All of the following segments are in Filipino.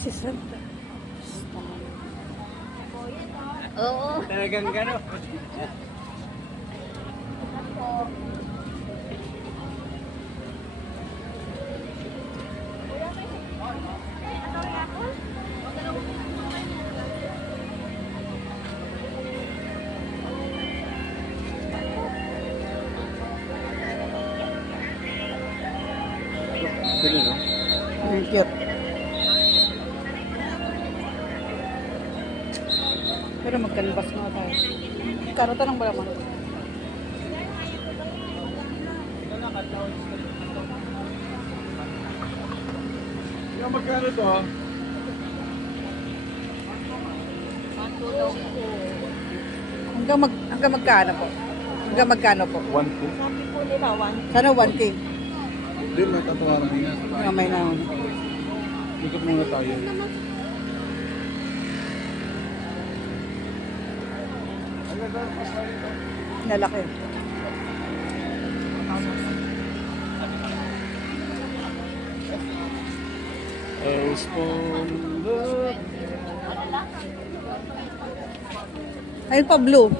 Si Santa. Oo. Talagang gano'n. Ganun, no? Ang cute. Pero mag-canvas nga tayo. Karota ng balaman. Yung magkano to, ha? Hanggang magkano po? Hanggang magkano po? 1, 2? Sabi po nila, 1. Sana 1K. Hindi, may tatawaran din na. Mamay na. Ikot muna tayo. Lalaki. Ayun pa, blue.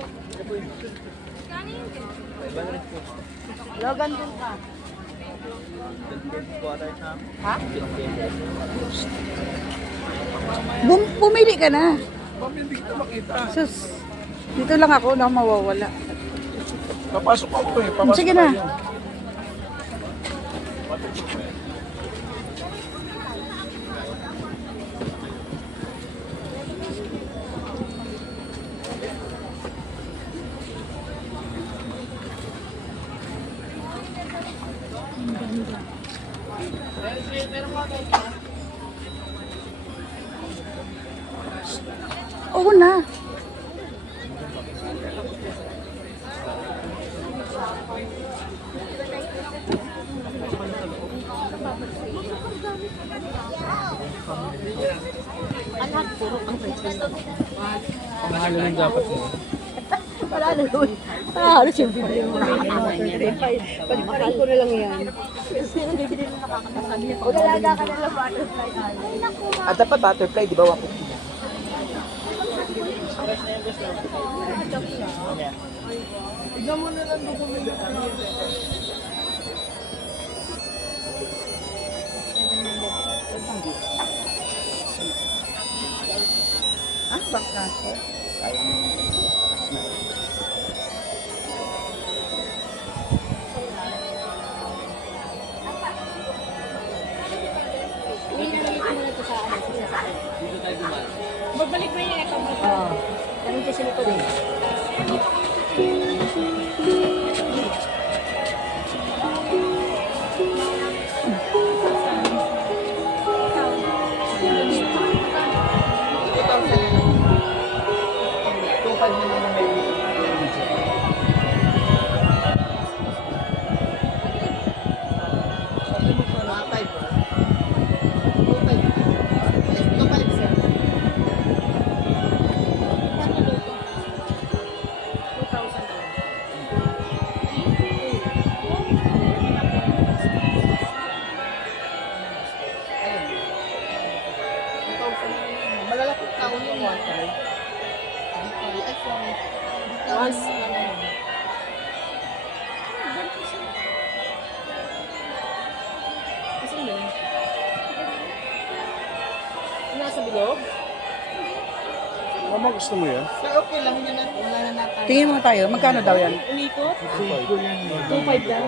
Logan din ka. Ha? Pumili ka na. Ma'am, hindi kita makita. Sus, dito lang ako na mawawala. Papasok ako eh. Papasok Sige na. tayo. Oo na. Anak, puro ang princess. Panghalo lang dapat eh. Wala na doon. Ah, ano siyempre yung Paliparin ko na lang yan. sino bibili na nakakatasan niya? O lalaga ka na lang butterfly tayo. At dapat butterfly, di ba? 150. Tignan mo na lang doon. Ah, back na ako. Magbalik mo yung echo mo. Oo. Ganun kasi nito din. Malalapit taon yung 1 card. Once. Kasi ba? Nasa bilog? Mama, gusto mo yan? Sir, okay lang yun. Wala na natin. Tingin mo tayo, magkano daw yan? Umikot? 2.5 yan. 2.5 lang.